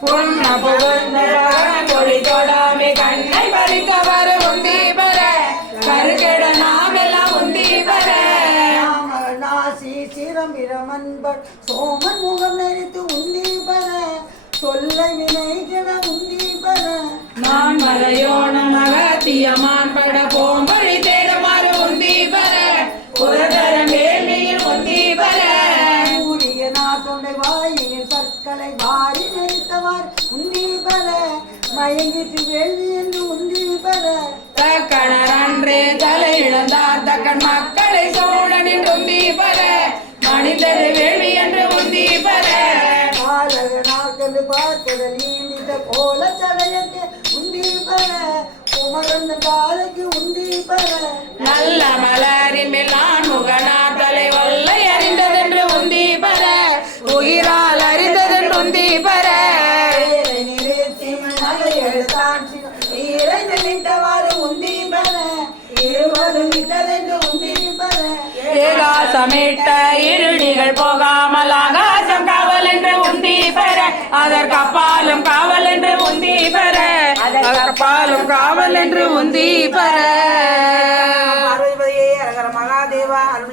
புண்ண புகுந்த கொடி தொடாமி கண்ணை பறிக்க உந்தி பெற கருகெட நாமெல்லாம் உந்தி பெற நாசி சிரம் இரமன்பட் சோமன் முகம் நெறித்து உந்தி பெற தொல்லை வினைகிற உந்தி பெற நான் மலையோணம் மகத்தியமான் பட போம்பழி தேடுமாறு உந்தி பெற புறதர வேள்வியில் உந்தி பெற கூடிய நாட்டுடைய வாயின் பற்களை வாரி நெறித்தவார் உந்தி பெற மயங்கிட்டு வேள்வி என்று உந்தி பெற தக்கணர் அன்றே தலை இழந்தார் தக்கன் மக்களை சோழனின் உந்தி பெற மனிதர் வேள்வி என்று உந்தி பெற பாலக நாட்கள் பார்த்ததல் நீண்ட கோல சடையத்தை உந்தி பெற குமரன் காலைக்கு உந்தி பெற நல்ல மேல் எழுதாட்சி ஈரை உந்தி பெற இருவரும் விட்டதென்று உந்தி பெற. ஏகாசமிட்ட இருடிகள் போகாமல் ஆகாசம் காவல் என்று உந்தி பெற அதற்கு அப்பாலும் காவல் என்று உந்தி பெற அதற்கு அப்பாலும் காவல் என்று உந்தி பெற.